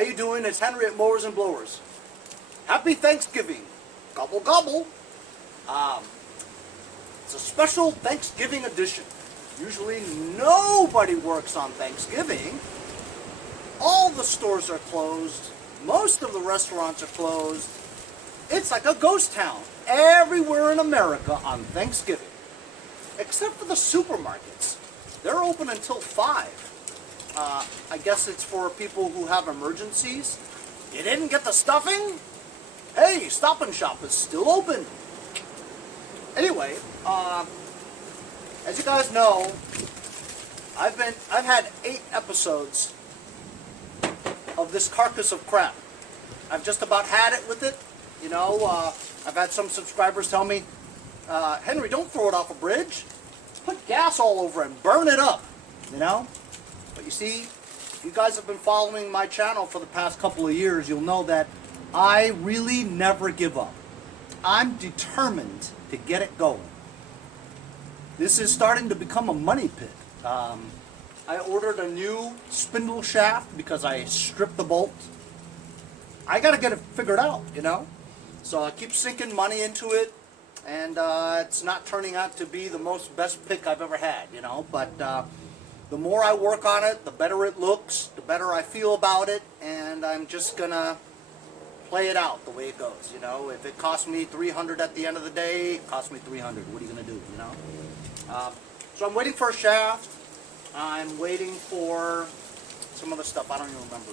How you doing? It's Henry at Mowers and Blowers. Happy Thanksgiving. Gobble gobble. It's a special Thanksgiving edition. Usually nobody works on Thanksgiving. All the stores are closed. Most of the restaurants are closed. It's like a ghost town everywhere in America on Thanksgiving. Except for the supermarkets. They're open until 5. I guess it's for people who have emergencies. You didn't get the stuffing? Hey, Stop and Shop is still open. Anyway, as you guys know, I've had 8 episodes of this carcass of crap. I've just about had it with it. You know, I've had some subscribers tell me, Henry, don't throw it off a bridge. Put gas all over it and burn it up, you know? But you see, if you guys have been following my channel for the past couple of years, you'll know that I really never give up. I'm determined to get it going. This is starting to become a money pit. I ordered a new spindle shaft because I stripped the bolt. I gotta get it figured out, you know? So I keep sinking money into it, and it's not turning out to be the best pick I've ever had, you know? But the more I work on it, the better it looks, the better I feel about it, and I'm just gonna play it out the way it goes, you know? If it costs me $300 at the end of the day, it costs me $300. What are you gonna do, you know? So I'm waiting for a shaft. I'm waiting for some other stuff. I don't even remember.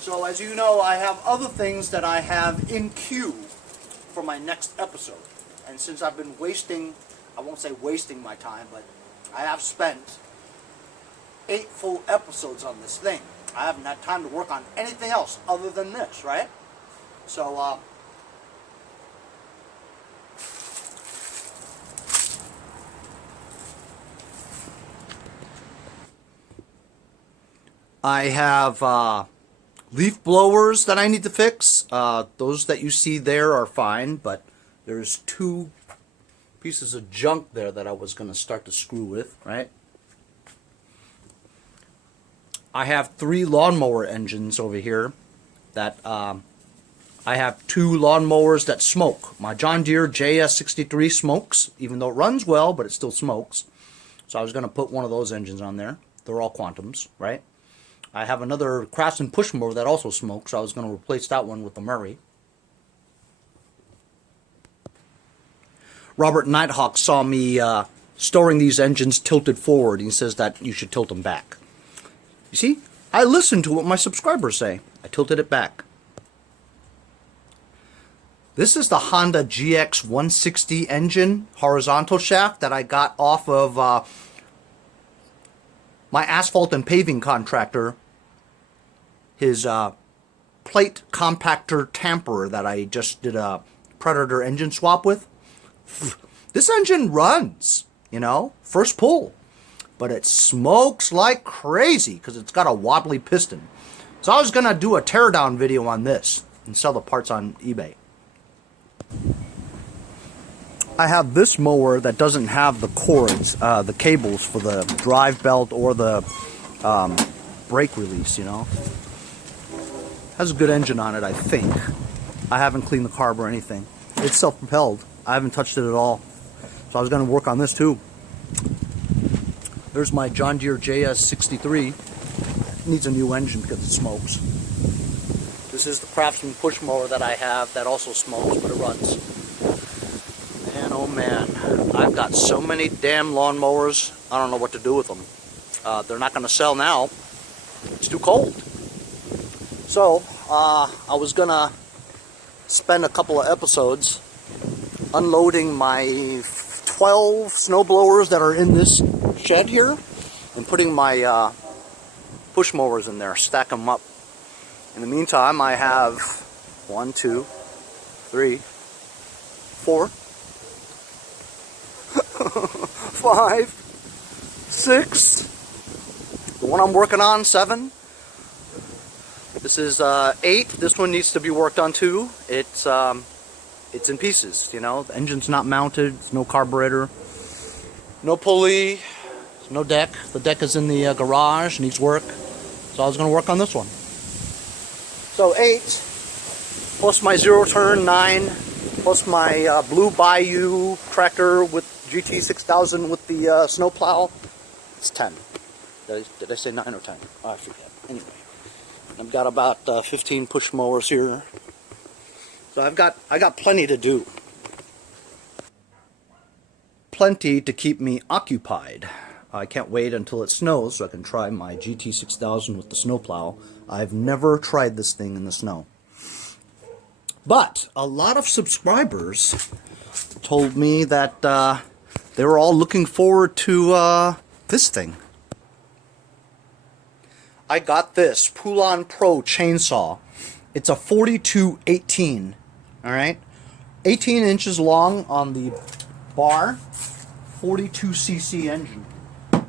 So as you know, I have other things that I have in queue for my next episode. And since I've been wasting, I won't say wasting my time, but I have spent 8 full episodes on this thing. I haven't had time to work on anything else other than this, right? So, I have leaf blowers that I need to fix. Those that you see there are fine, but there's 2 pieces of junk there that I was going to start to screw with, right? I have 3 lawnmower engines over here that I have 2 lawnmowers that smoke. My John Deere JS63 smokes, even though it runs well, but it still smokes. So I was going to put one of those engines on there. They're all Quantums, right? I have another Craftsman push mower that also smokes, so I was going to replace that one with the Murray. Robert Nighthawk saw me storing these engines tilted forward. He says that you should tilt them back. You see, I listened to what my subscribers say. I tilted it back. This is the Honda GX160 engine horizontal shaft that I got off of my asphalt and paving contractor, his plate compactor tamperer that I just did a Predator engine swap with. This engine runs, you know, first pull, but it smokes like crazy because it's got a wobbly piston. So I was going to do a teardown video on this and sell the parts on eBay. I have this mower that doesn't have the cords, the cables for the drive belt or the brake release, you know. Has a good engine on it, I think. I haven't cleaned the carb or anything. It's self-propelled. I haven't touched it at all. So I was going to work on this too. There's my John Deere JS63. It needs a new engine because it smokes. This is the Craftsman push mower that I have that also smokes, but it runs. Man, oh man, I've got so many damn lawnmowers, I don't know what to do with them. They're not going to sell now. It's too cold. So, I was going to spend a couple of episodes unloading my 12 snow blowers that are in this shed here and putting my push mowers in there, stack them up. In the meantime, I have 1, 2, 3, 4, 5, 6. The one I'm working on, 7. This is 8. This one needs to be worked on too. It's in pieces, you know. The engine's not mounted. There's no carburetor, no pulley, no deck. The deck is in the garage, needs work. So I was going to work on this one. So 8 plus my 0-turn 9 plus my Blue Bayou tractor with GT6000 with the snowplow. It's 10. Did I say 9 or 10? Oh, I forget. Anyway, I've got about 15 push mowers here. So I got plenty to do. Plenty to keep me occupied. I can't wait until it snows so I can try my GT6000 with the snowplow. I've never tried this thing in the snow. But a lot of subscribers told me that they were all looking forward to this thing. I got this Poulan Pro chainsaw. It's a 4218, all right? 18 inches long on the bar, 42cc engine.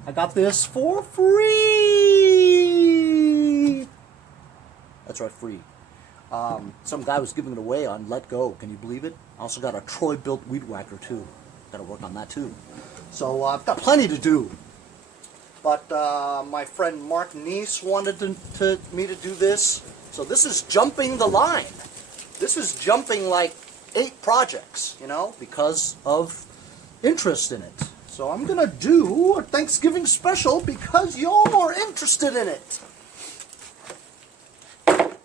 I got this for free. That's right, free. Some guy was giving it away on letgo. Can you believe it? I also got a Troy built weed whacker too. Got to work on that too. So I've got plenty to do. But my friend Mark Neese wanted me to do this. So this is jumping the line. This is jumping like 8 projects, you know, because of interest in it. So I'm going to do a Thanksgiving special because you're interested in it.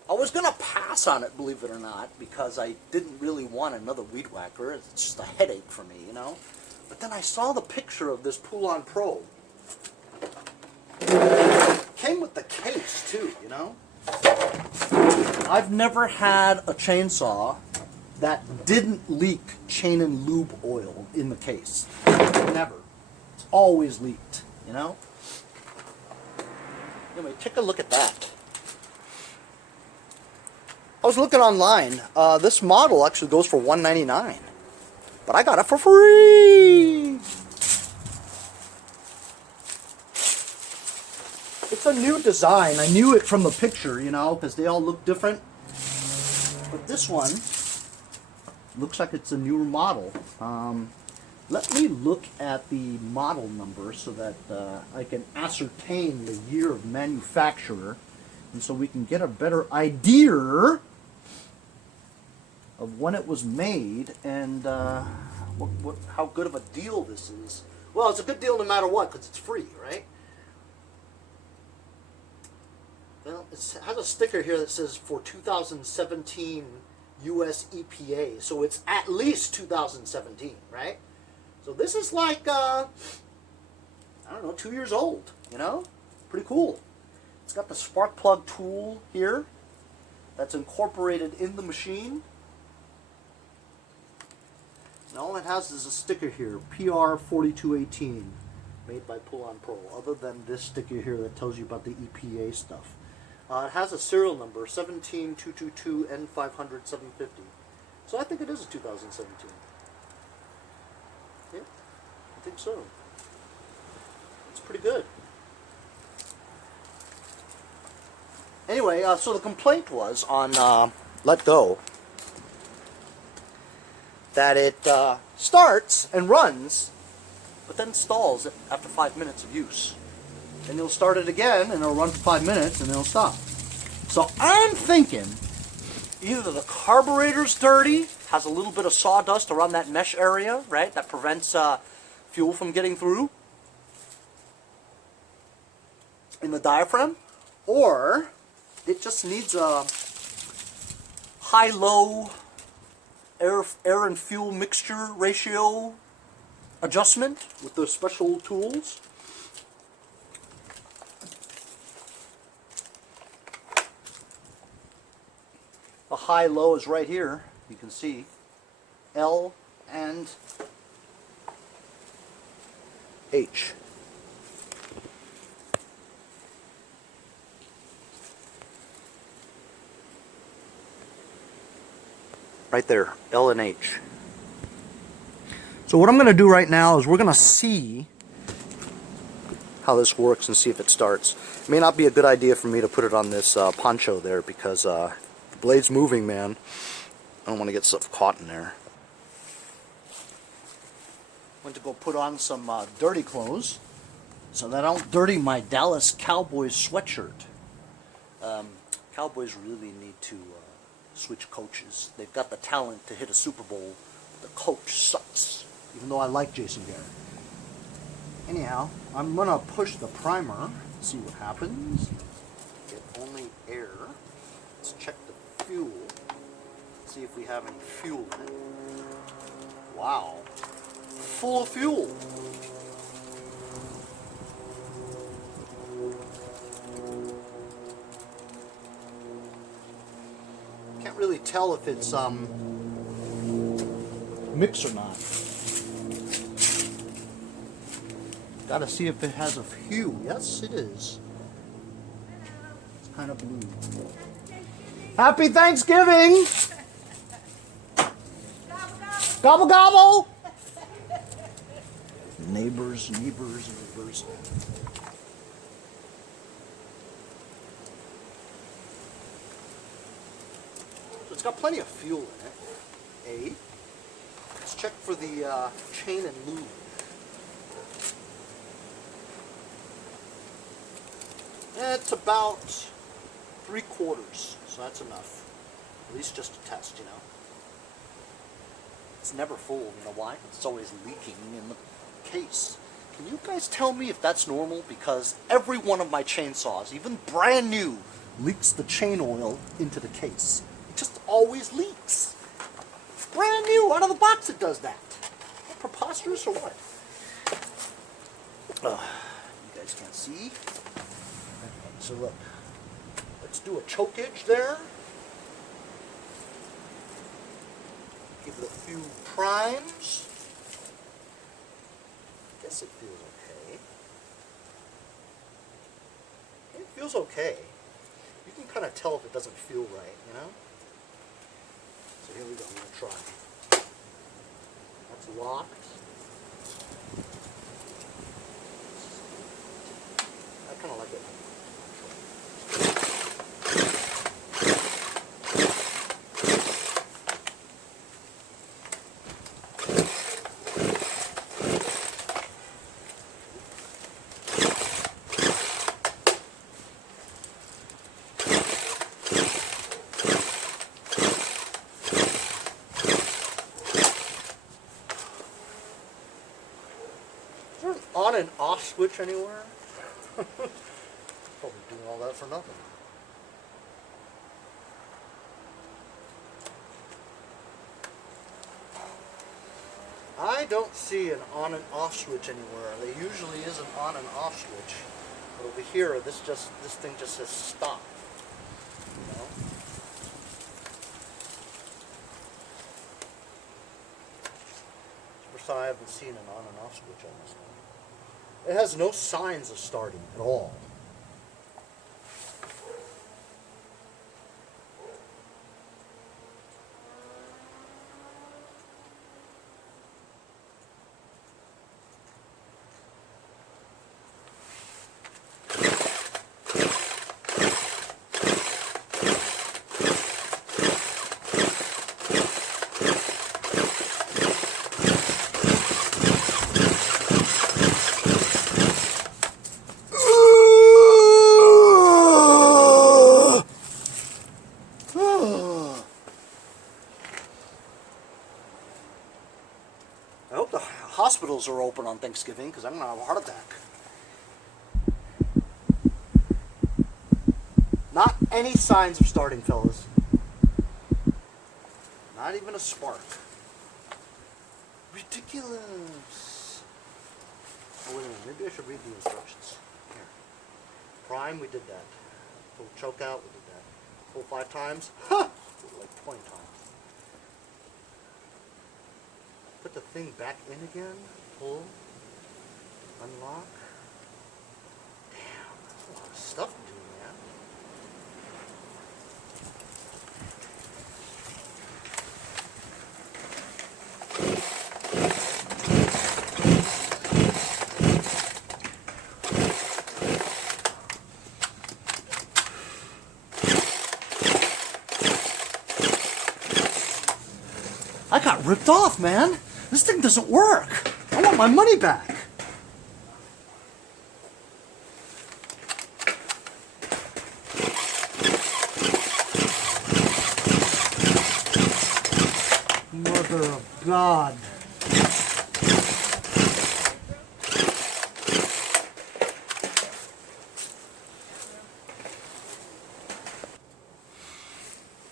I was going to pass on it, believe it or not, because I didn't really want another weed whacker. It's just a headache for me, you know. But then I saw the picture of this Poulan Pro. Came with the case too, you know. I've never had a chainsaw that didn't leak chain and lube oil in the case. Never. It's always leaked, you know. Anyway, take a look at that. I was looking online. This model actually goes for $199, but I got it for free. It's a new design. I knew it from the picture, you know, because they all look different. But this one looks like it's a newer model. Let me look at the model number so that I can ascertain the year of manufacturer, and so we can get a better idea of when it was made and how good of a deal this is. Well, it's a good deal no matter what because it's free, right? Well, it has a sticker here that says for 2017 US EPA, so it's at least 2017, right? So this is like, I don't know, 2 years old, you know? Pretty cool. It's got the spark plug tool here that's incorporated in the machine. And all it has is a sticker here, PR4218, made by Poulan Pro, other than this sticker here that tells you about the EPA stuff. It has a serial number, 17222N500750. So I think it is a 2017. Yeah, I think so. It's pretty good. Anyway, so the complaint was on letgo that it starts and runs, but then stalls after 5 minutes of use. And you'll start it again, and it'll run for 5 minutes, and it'll stop. So I'm thinking either the carburetor's dirty, has a little bit of sawdust around that mesh area, right, that prevents fuel from getting through in the diaphragm, or it just needs a high-low air and fuel mixture ratio adjustment with those special tools. The high-low is right here. You can see L and H. Right there, L and H. So what I'm going to do right now is we're going to see how this works and see if it starts. It may not be a good idea for me to put it on this poncho there because the blade's moving, man. I don't want to get stuff caught in there. Went to go put on some dirty clothes so that I don't dirty my Dallas Cowboys sweatshirt. Cowboys really need to switch coaches. They've got the talent to hit a Super Bowl, but the coach sucks. Even though I like Jason Garrett. Anyhow, I'm gonna push the primer, see what happens. Get only air. Let's check the fuel. See if we have any fuel in it. Wow. Full of fuel. Can't really tell if it's mixed or not. Gotta see if it has a hue. Yes, it is. It's kind of blue. Happy Thanksgiving! Gobble gobble! Neighbors, neighbors, neighbors. So it's got plenty of fuel in it. Let's check for the chain and lube. It's about 3/4, so that's enough. At least just to test, you know. It's never full, you know why? It's always leaking in the case. Can you guys tell me if that's normal? Because every one of my chainsaws, even brand new, leaks the chain oil into the case. It just always leaks. Brand new, out of the box it does that. Preposterous or what? You guys can't see. So look, let's do a chokeage there. Give it a few primes. Guess it feels okay. It feels okay. You can kind of tell if it doesn't feel right, you know? So here we go, I'm going to try. That's locked. I kind of like it. On and off switch anywhere? Probably doing all that for nothing. I don't see an on and off switch anywhere. There usually is an on and off switch. But over here, this thing just says stop. You know? First time I haven't seen an on and off switch on this one. It has no signs of starting at all. I hope the hospitals are open on Thanksgiving because I'm going to have a heart attack. Not any signs of starting, fellas. Not even a spark. Ridiculous. Oh, wait a minute. Maybe I should read the instructions. Here. Prime, we did that. Pull choke out, we did that. Pull 5 times. Ha! Like 20 times. Put the thing back in again. Pull. Unlock. Damn, that's a lot of stuff to do, man. I got ripped off, man. This thing doesn't work. I want my money back. Mother of God.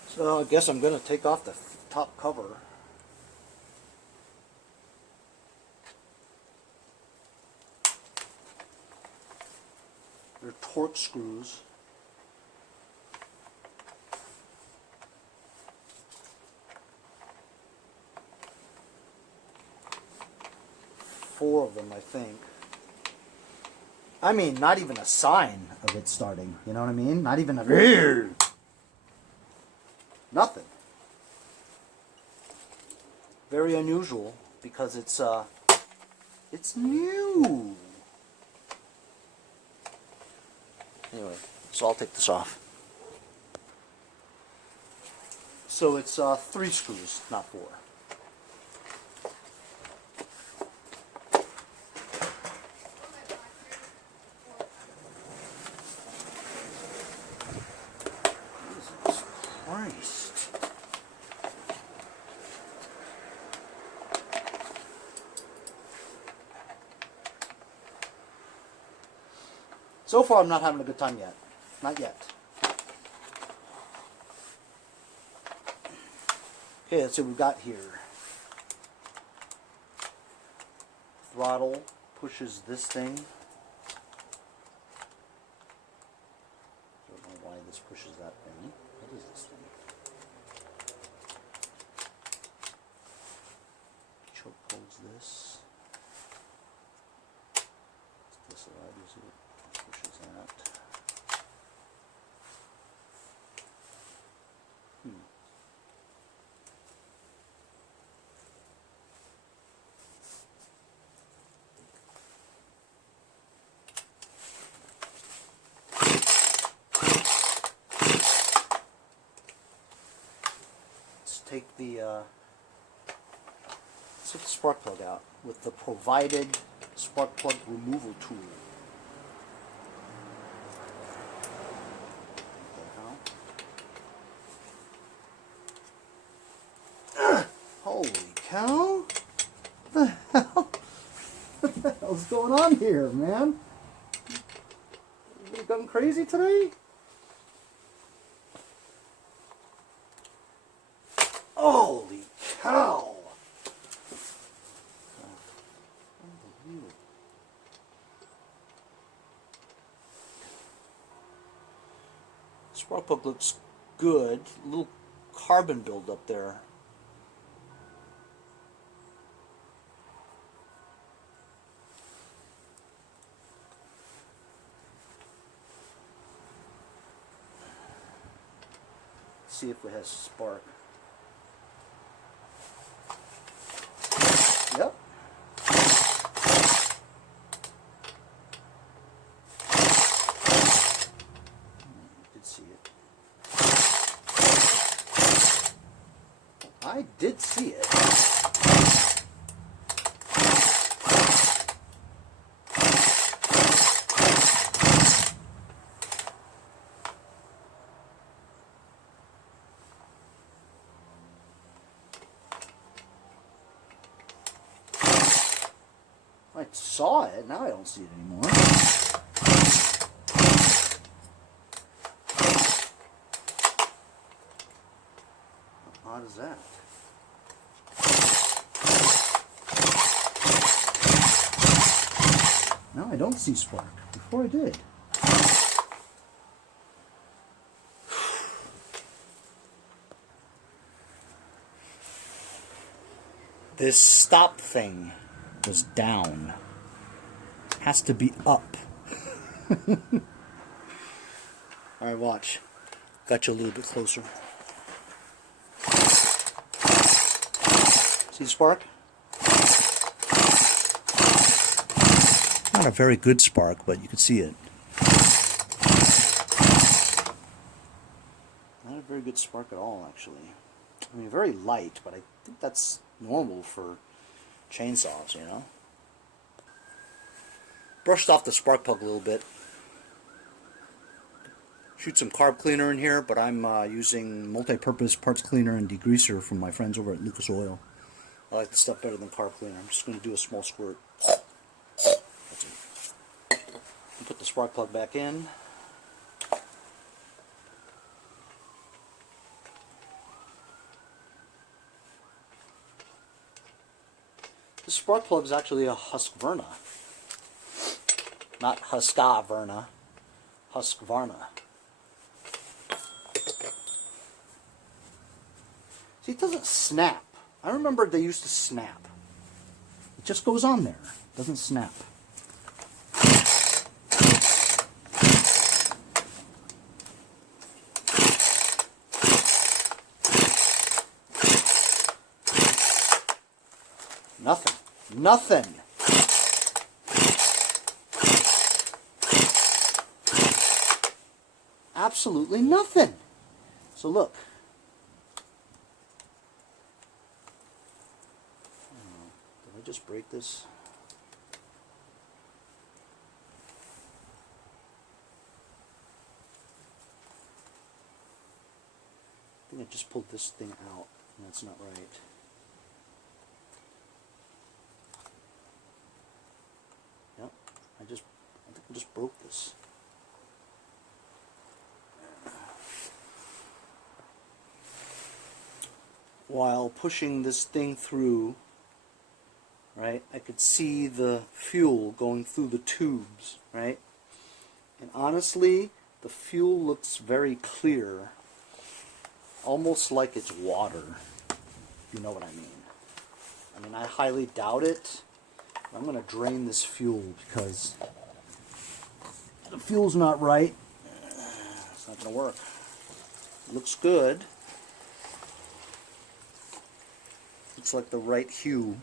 So I guess I'm going to take off the top cover. They're torque screws. Four of them, I think. I mean, not even a sign of it starting. You know what I mean? Not even a... Nothing. Very unusual because it's new. Anyway, so I'll take this off. So it's 3 screws, not 4. Jesus Christ. So far, I'm not having a good time yet. Not yet. Okay, let's see what we've got here. Throttle pushes this thing. Don't know why this pushes that thing. What is this thing? Choke holds this. This allows it. Pushes that. Let's take the spark plug out with the provided spark plug removal tool. Holy cow! What the hell? What the hell's going on here, man? You gone crazy today? Holy cow! Unbelievable. Spark plug looks good. A little carbon buildup there. See if it has spark. Yep. You did see it. I did see it. I saw it, now I don't see it anymore. How odd is that? Now I don't see spark. Before I did. This stop thing was down. Has to be up. Alright, watch. Got you a little bit closer. See the spark? Not a very good spark, but you can see it. Not a very good spark at all, actually. I mean, very light, but I think that's normal for chainsaws, you know. Brushed off the spark plug a little bit. shoot some carb cleaner in here, but I'm using multi-purpose parts cleaner and degreaser from my friends over at Lucas Oil. I like the stuff better than carb cleaner. I'm just going to do a small squirt. That's it. Put the spark plug back in. This spark plug is actually a Husqvarna. Not Husqvarna. Husqvarna. See, it doesn't snap. I remember they used to snap. It just goes on there. It doesn't snap. Nothing. Nothing. Absolutely nothing. So look. Did I just break this? I think I just pulled this thing out, and that's not right. Yep, I think I just broke this. While pushing this thing through, right, I could see the fuel going through the tubes, right? And honestly, the fuel looks very clear, almost like it's water, if you know what I mean. I mean, I highly doubt it. I'm going to drain this fuel because the fuel's not right. It's not going to work. It looks good. Looks like the right hue.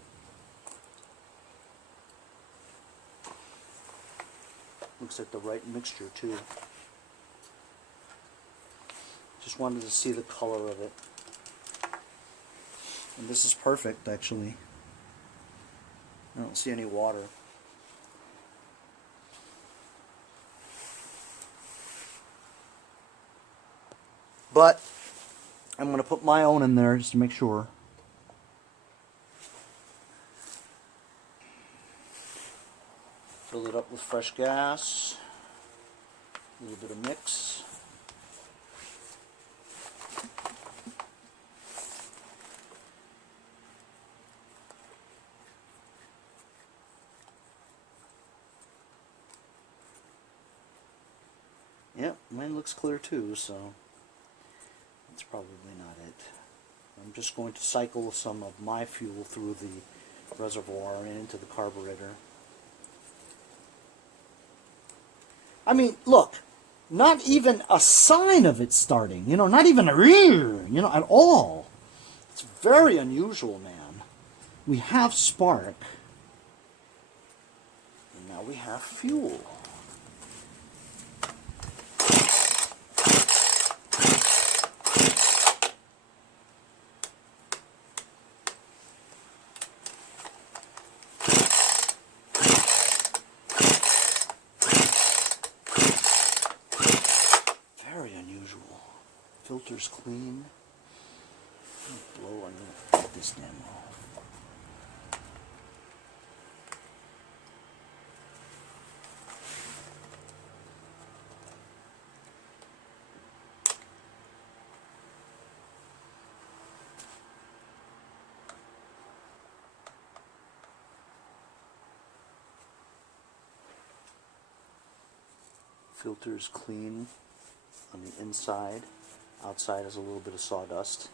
Looks like the right mixture too. Just wanted to see the color of it. And this is perfect, actually. I don't see any water. But I'm going to put my own in there just to make sure. Fill it up with fresh gas, a little bit of mix. Yep, mine looks clear too, so that's probably not it. I'm just going to cycle some of my fuel through the reservoir and into the carburetor. I mean, look, not even a sign of it starting, you know, not even a rear, you know, at all. It's very unusual, man. We have spark, and now we have fuel. Filter's clean. I'm gonna cut this damn off. Filter's clean on the inside. Outside is a little bit of sawdust.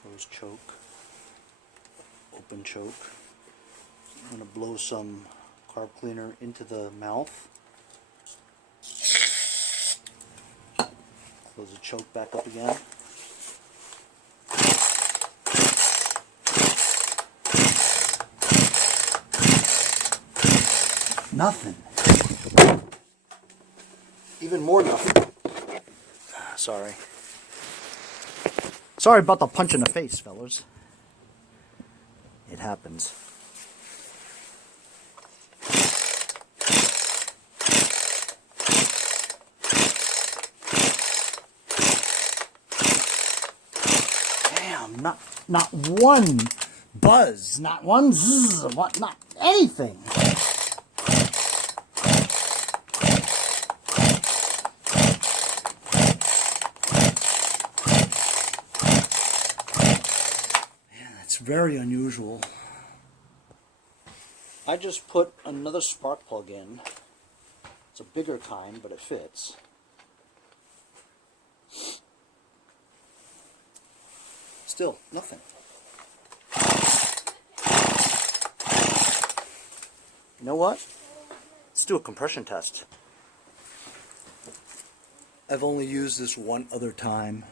Close choke. Open choke. I'm going to blow some carb cleaner into the mouth. Close the choke back up again. Nothing. Even more nothing. Sorry. Sorry about the punch in the face, fellas. It happens. Not one buzz, not one zzz, not anything. Yeah, that's very unusual. I just put another spark plug in. It's a bigger kind, but it fits. Still, nothing. You know what? Let's do a compression test. I've only used this one other time.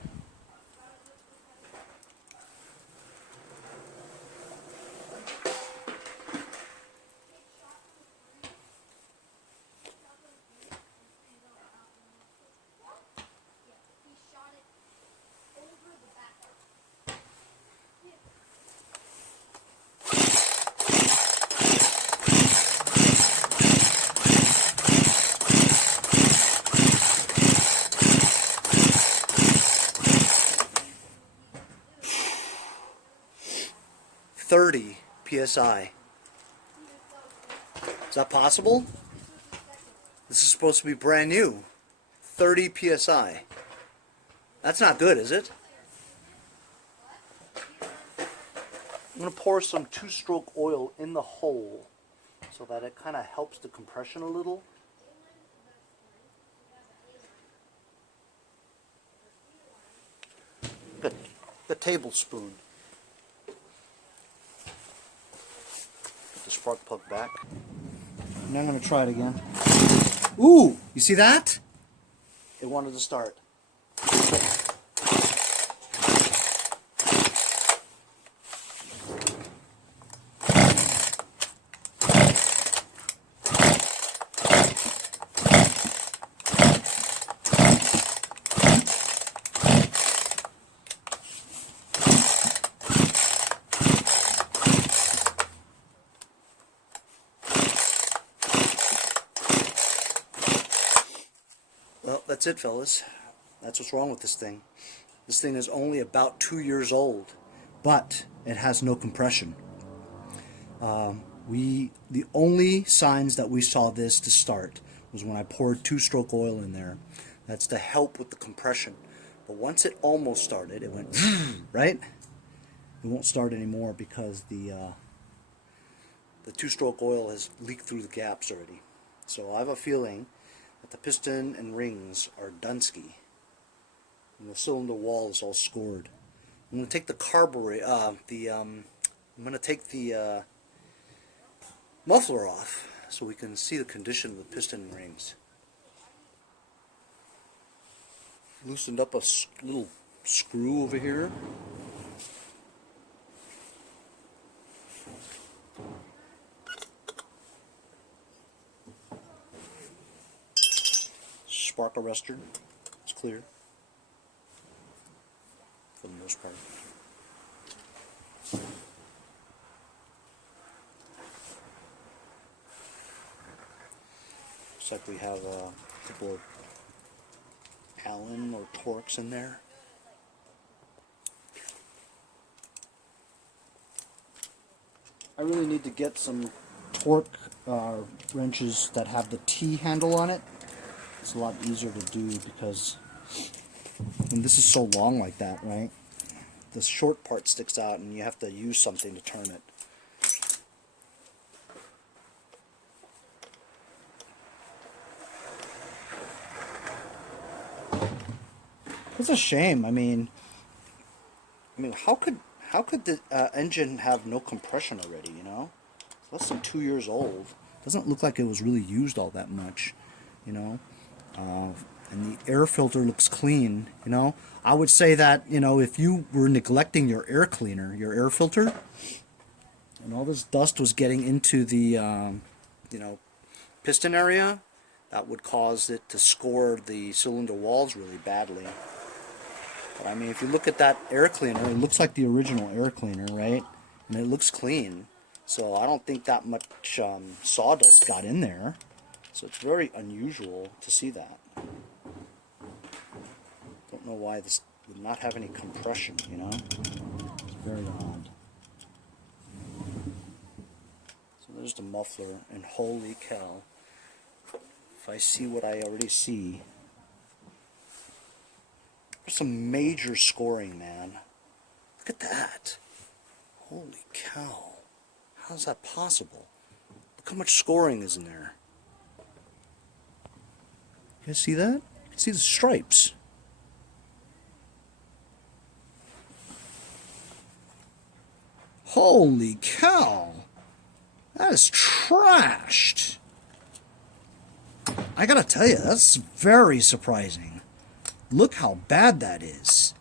.30 psi. Is that possible? This is supposed to be brand new. 30 psi. That's not good, is it? I'm going to pour some two-stroke oil in the hole so that it kind of helps the compression a little. Good. The tablespoon. Put the spark plug back. Now I'm going to try it again. Ooh! You see that? It wanted to start. Well, that's it, fellas. That's what's wrong with this thing. This thing is only about 2 years old, but it has no compression. The only signs that we saw this to start was when I poured two-stroke oil in there. That's to help with the compression. But once it almost started, it went right. It won't start anymore because the two-stroke oil has leaked through the gaps already. So I have a feeling that the piston and rings are Dunsky, and the cylinder wall is all scored. I'm going to take the carburetor, I'm going to take the muffler off so we can see the condition of the piston and rings. Loosened up a little screw over here. Spark arrestor, it's clear for the most part. Looks like we have a couple of Allen or Torx in there. I really need to get some torque wrenches that have the T handle on it. It's a lot easier to do because, and this is so long like that, right? The short part sticks out and you have to use something to turn it. It's a shame. I mean, how could the engine have no compression already? You know, it's less than 2 years old. Doesn't look like it was really used all that much. You know. And the air filter looks clean, you know. I would say that, you know, if you were neglecting your air cleaner, your air filter, and all this dust was getting into the, you know, piston area, that would cause it to score the cylinder walls really badly. But I mean, if you look at that air cleaner, it looks like the original air cleaner, right? And it looks clean. So I don't think that much sawdust got in there. So it's very unusual to see that. Don't know why this would not have any compression, you know? Very odd. So there's the muffler, and holy cow, if I see what I already see, there's some major scoring, man. Look at that. Holy cow. How's that possible? Look how much scoring is in there. You guys see that? You can see the stripes. Holy cow. That is trashed. I gotta tell you, that's very surprising. Look how bad that is.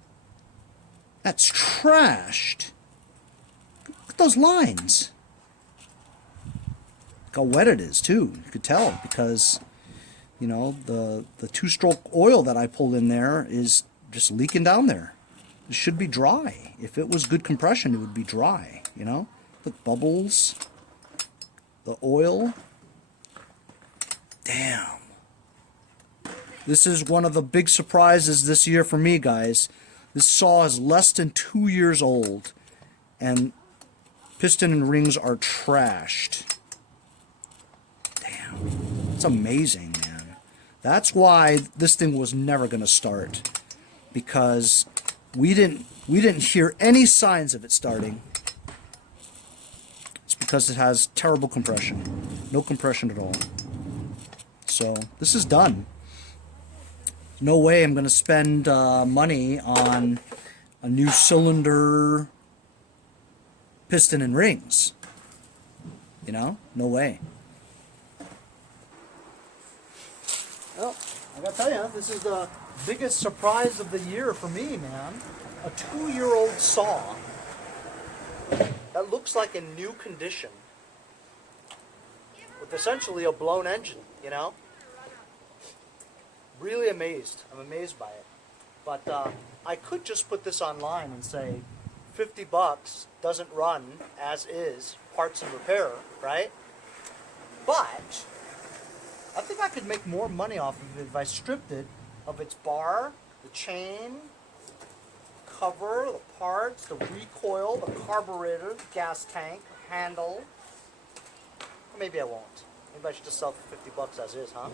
That's trashed. Look at those lines. Look how wet it is, too. You could tell because, you know, the two-stroke oil that I pulled in there is just leaking down there. It should be dry. If it was good compression, it would be dry, you know? The bubbles, the oil. Damn. This is one of the big surprises this year for me, guys. This saw is less than 2 years old, and piston and rings are trashed. Damn. It's amazing, man. That's why this thing was never going to start, because we didn't hear any signs of it starting. It's because it has terrible compression. No compression at all. So this is done. No way I'm going to spend money on a new cylinder, piston, and rings. You know? No way. Well, I gotta tell you, this is the biggest surprise of the year for me, man. A 2-year-old saw that looks like in new condition with essentially a blown engine, you know? Really amazed. I'm amazed by it. But I could just put this online and say $50, doesn't run as is, parts and repair, right? But I think I could make more money off of it if I stripped it of its bar, the chain, cover, the parts, the recoil, the carburetor, the gas tank, handle. Or maybe I won't. Maybe I should just sell it for $50 as is, huh?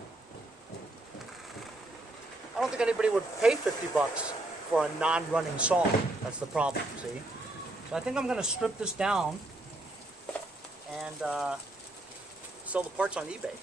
I don't think anybody would pay $50 for a non-running saw. That's the problem, see? So I think I'm going to strip this down and sell the parts on eBay.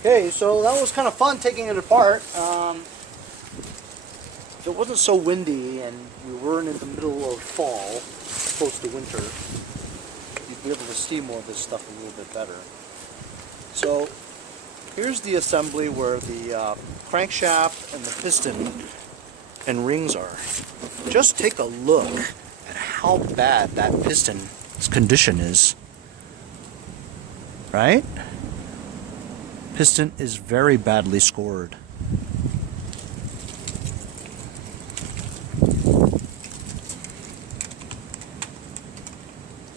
Okay, so that was kind of fun taking it apart. If it wasn't so windy and we weren't in the middle of fall, close to winter, you'd be able to see more of this stuff a little bit better. So here's the assembly where the crankshaft and the piston and rings are. Just take a look at how bad that piston's condition is. Right? Piston is very badly scored.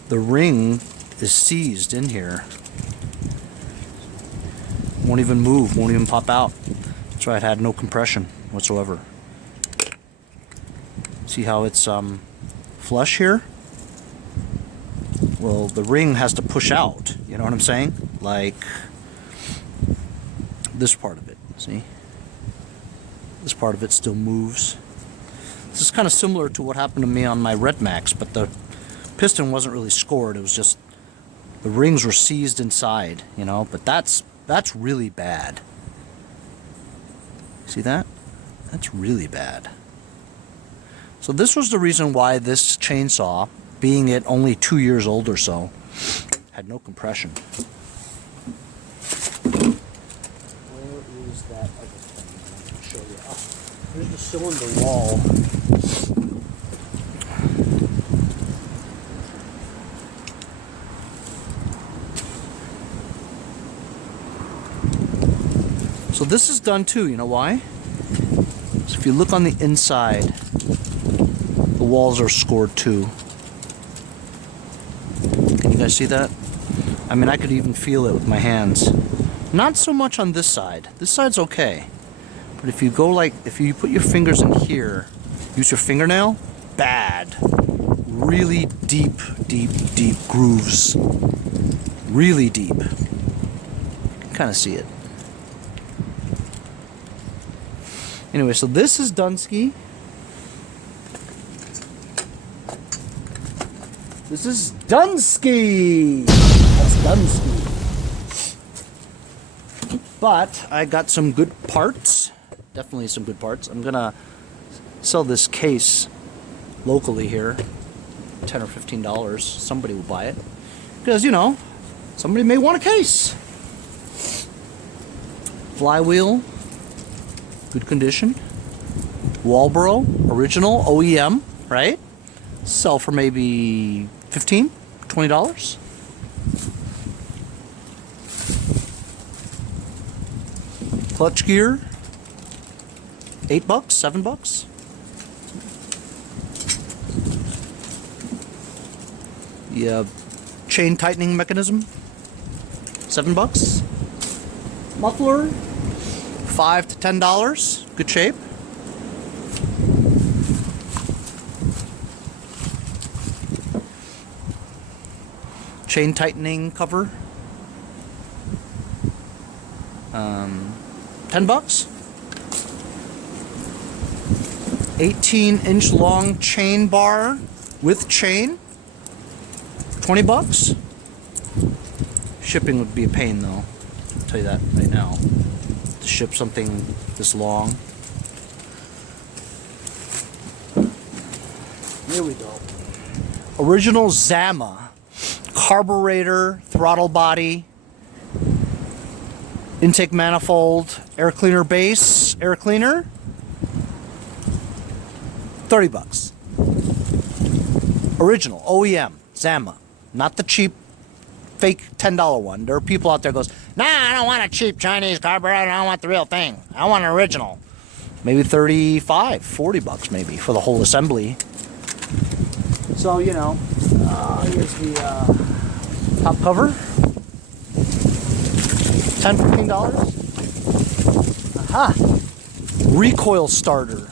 The ring is seized in here. Won't even move, won't even pop out. That's why it had no compression whatsoever. See how it's flush here? well, the ring has to push out. You know what I'm saying? Like this part of it. See? This part of it still moves. This is kind of similar to what happened to me on my Red Max, but the piston wasn't really scored. It was just the rings were seized inside, you know. But that's really bad. See that? That's really bad. So this was the reason why this chainsaw, being it only 2 years old or so, had no compression. Where is that other thing? I'll show you. Oh, here's the cylinder wall. So this is done too, you know why? So if you look on the inside, the walls are scored too. Can you guys see that? I mean, I could even feel it with my hands. Not so much on this side. This side's okay. But if you go like, if you put your fingers in here, use your fingernail, bad. Really deep, deep, deep grooves. Really deep. You can kind of see it. Anyway, so this is Dunsky. This is Dunsky. That's Dunsky. But I got some good parts. Definitely some good parts. I'm gonna sell this case locally here, $10 or $15. Somebody will buy it because, you know, somebody may want a case. Flywheel, good condition. Walboro, original, OEM, right? Sell for maybe $15, $20. Clutch gear, $8, $7. Yeah, chain tightening mechanism, $7. Muffler, $5 to $10. Good shape. Chain tightening cover, $10. 18-inch long chain bar with chain, $20. Shipping would be a pain though, I'll tell you that right now. To ship something this long. Here we go. Original Zama. Carburetor, throttle body, intake manifold, air cleaner base, air cleaner, $30. Original, OEM, Zama. Not the cheap, fake $10 one. There are people out there who goes, nah, I don't want a cheap Chinese carburetor, I don't want the real thing. I want an original. Maybe $35, $40 maybe for the whole assembly. So, you know, here's the top cover. $10, $15. Aha! Recoil starter.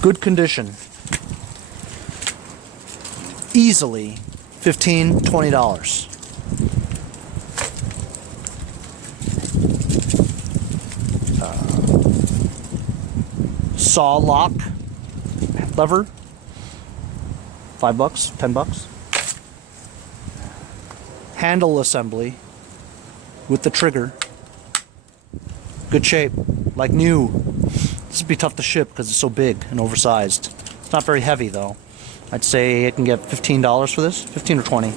Good condition. Easily $15, $20. Saw lock lever. $5, $10. Handle assembly with the trigger. Good shape, like new. This would be tough to ship because it's so big and oversized. It's not very heavy though. I'd say I can get $15 for this, 15 or 20.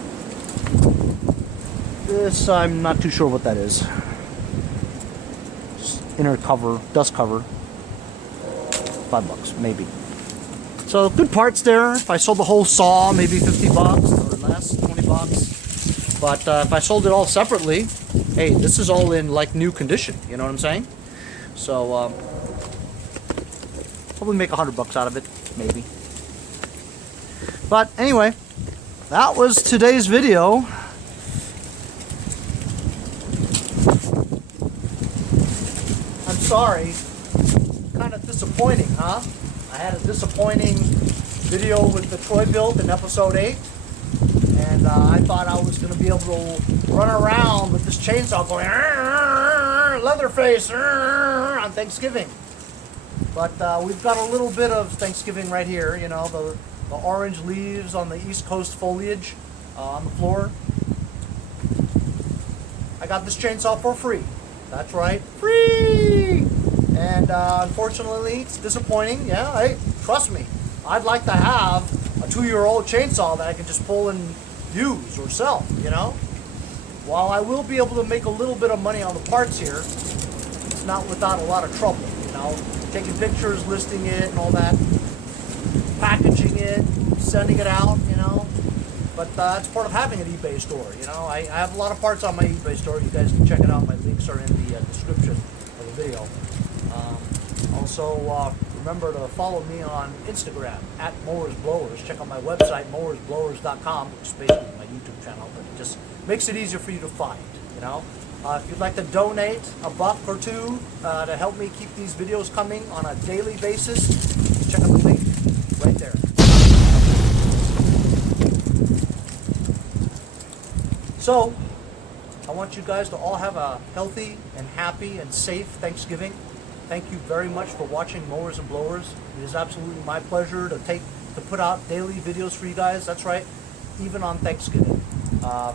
This, I'm not too sure what that is. Just inner cover, dust cover. $5 maybe. So good parts there. If I sold the whole saw, maybe $50 or less, $20. But if I sold it all separately, hey, this is all in like new condition. You know what I'm saying? So probably make $100 out of it, maybe. But anyway, that was today's video. I'm sorry. Kind of disappointing, huh? I had a disappointing video with the toy build in episode 8, and And I thought I was going to be able to run around with this chainsaw going, Leatherface, on Thanksgiving. But we've got a little bit of Thanksgiving right here, you know, the orange leaves on the East Coast foliage on the floor. I got this chainsaw for free. That's right, free! And unfortunately, it's disappointing. Yeah, hey, trust me, I'd like to have a 2-year-old chainsaw that I can just pull and use or sell, you know? While I will be able to make a little bit of money on the parts here, it's not without a lot of trouble, you know? Taking pictures, listing it and all that, packaging it, sending it out, you know? But that's part of having an eBay store, you know? I have a lot of parts on my eBay store. You guys can check it out. My links are in the description of the video. Also, remember to follow me on Instagram, @MowersBlowers. Check out my website, mowersblowers.com, which is basically my YouTube channel, but it just makes it easier for you to find, you know? If you'd like to donate $1 or $2 to help me keep these videos coming on a daily basis, check out the link right there. So, I want you guys to all have a healthy and happy and safe Thanksgiving. Thank you very much for watching Mowers and Blowers. It is absolutely my pleasure to put out daily videos for you guys. That's right, even on Thanksgiving,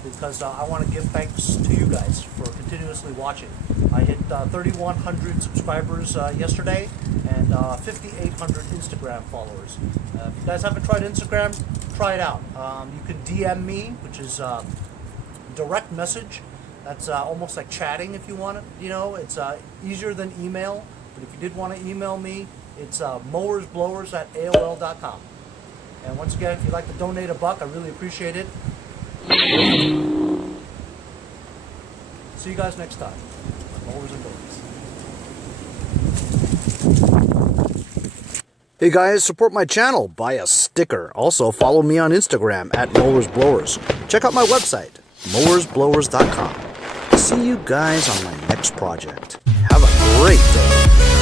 because I want to give thanks to you guys for continuously watching. I hit 3,100 subscribers yesterday and 5,800 Instagram followers. If you guys haven't tried Instagram, try it out. You can DM me, which is direct message. That's almost like chatting if you want it. You know, it's easier than email. But if you did want to email me, it's mowersblowers@aol.com. And once again, if you'd like to donate $1, I really appreciate it. See you guys next time. Mowers and Blowers. Hey guys, support my channel. Buy a sticker. Also, follow me on Instagram @MowersBlowers. Check out my website, mowersblowers.com. See you guys on my next project. Have a great day.